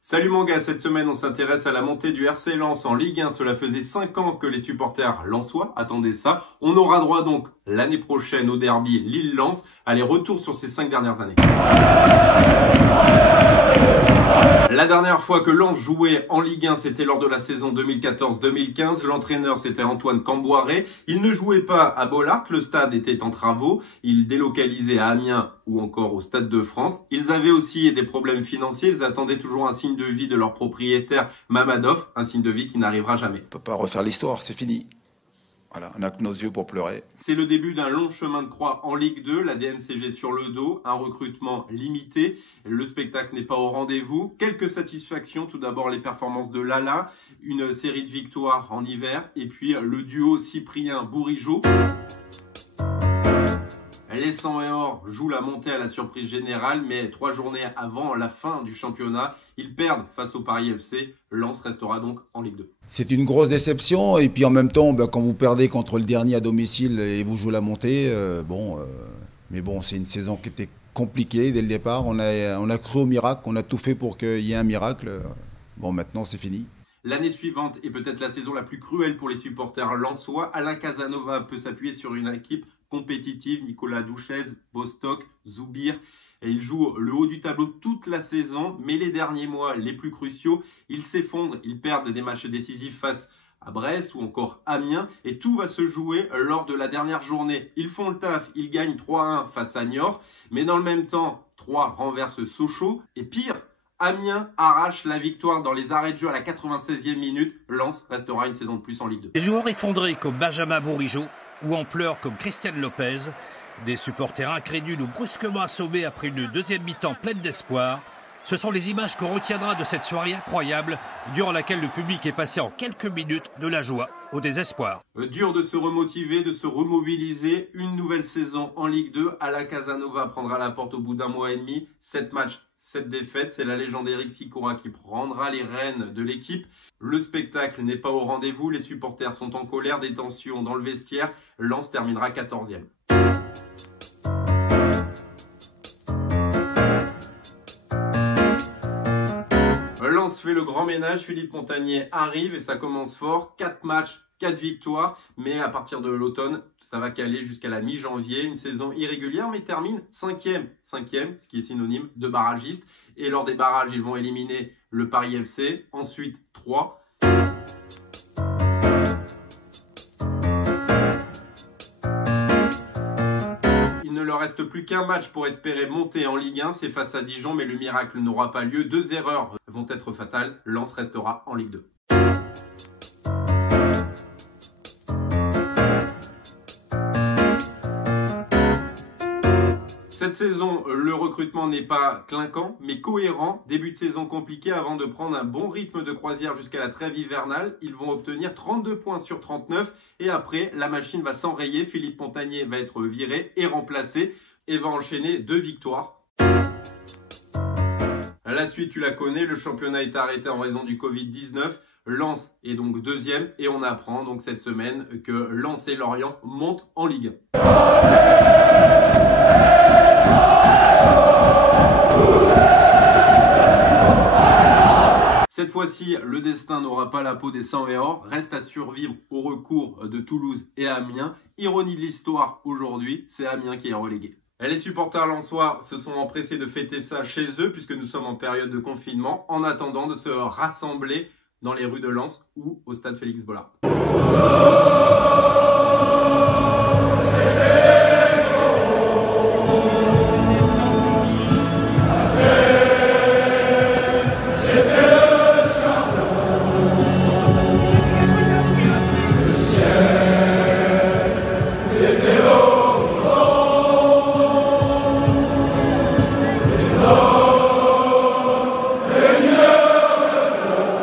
Salut mon gars, cette semaine on s'intéresse à la montée du RC Lens en Ligue 1. Cela faisait 5 ans que les supporters lensois attendaient ça. On aura droit donc l'année prochaine au derby Lille-Lens. Allez, retour sur ces 5 dernières années. La dernière fois que Lens jouait en Ligue 1, c'était lors de la saison 2014-2015. L'entraîneur, c'était Antoine Camboiré. Il ne jouait pas à Bollaert, le stade était en travaux. Il délocalisait à Amiens ou encore au Stade de France. Ils avaient aussi des problèmes financiers. Ils attendaient toujours un signe de vie de leur propriétaire Mamadov, un signe de vie qui n'arrivera jamais. On ne peut pas refaire l'histoire, c'est fini. Voilà, on n'a que nos yeux pour pleurer. C'est le début d'un long chemin de croix en Ligue 2, la DNCG sur le dos, un recrutement limité, le spectacle n'est pas au rendez-vous. Quelques satisfactions, tout d'abord les performances de Lala, une série de victoires en hiver, et puis le duo Cyprien-Bourigeaud. Les 100 et or jouent la montée à la surprise générale, mais 3 journées avant la fin du championnat, ils perdent face au Paris FC. Lens restera donc en Ligue 2. C'est une grosse déception, et puis en même temps, quand vous perdez contre le dernier à domicile et vous jouez la montée, mais bon, c'est une saison qui était compliquée dès le départ. On a cru au miracle, on a tout fait pour qu'il y ait un miracle. Bon, maintenant c'est fini. L'année suivante est peut-être la saison la plus cruelle pour les supporters lensois. Alain Casanova peut s'appuyer sur une équipe compétitive, Nicolas Douchez, Bostock, Zoubir. Et il joue le haut du tableau toute la saison, mais les derniers mois les plus cruciaux, ils s'effondrent, ils perdent des matchs décisifs face à Brest ou encore Amiens, et tout va se jouer lors de la dernière journée. Ils font le taf, ils gagnent 3-1 face à Niort, mais dans le même temps, 3 renversent Sochaux, et pire, Amiens arrache la victoire dans les arrêts de jeu à la 96e minute. Lens restera une saison de plus en Ligue 2. Des joueurs effondrés comme Benjamin Bourigeaud ou en pleurs comme Christian Lopez. Des supporters incrédules ou brusquement assommés après une deuxième mi-temps pleine d'espoir. Ce sont les images qu'on retiendra de cette soirée incroyable durant laquelle le public est passé en quelques minutes de la joie au désespoir. Dur de se remotiver, de se remobiliser. Une nouvelle saison en Ligue 2. Alain Casanova prendra la porte au bout d'un mois et demi. 7 matchs, 7 défaites. C'est la légende Eric Sicora qui prendra les rênes de l'équipe. Le spectacle n'est pas au rendez-vous. Les supporters sont en colère, des tensions dans le vestiaire. Lens terminera 14e. Lens fait le grand ménage, Philippe Montagnier arrive et ça commence fort. 4 matchs, 4 victoires, mais à partir de l'automne, ça va caler jusqu'à la mi-janvier. Une saison irrégulière, mais termine 5e, ce qui est synonyme de barragiste. Et lors des barrages, ils vont éliminer le Paris FC, ensuite 3. Il ne leur reste plus qu'un match pour espérer monter en Ligue 1, c'est face à Dijon, mais le miracle n'aura pas lieu. 2 erreurs vont être fatales, Lens restera en Ligue 2. Cette saison, le recrutement n'est pas clinquant, mais cohérent. Début de saison compliqué avant de prendre un bon rythme de croisière jusqu'à la trêve hivernale. Ils vont obtenir 32 points sur 39 et après, la machine va s'enrayer. Philippe Montagnier va être viré et remplacé et va enchaîner 2 victoires. La suite, tu la connais, le championnat est arrêté en raison du Covid-19. Lens est donc 2e et on apprend donc cette semaine que Lens et Lorient montent en Ligue 1. Cette fois-ci, le destin n'aura pas la peau des 100 et or, reste à survivre au recours de Toulouse et Amiens. Ironie de l'histoire aujourd'hui, c'est Amiens qui est relégué. Les supporters lensois se sont empressés de fêter ça chez eux puisque nous sommes en période de confinement en attendant de se rassembler dans les rues de Lens ou au stade Félix Bollaert.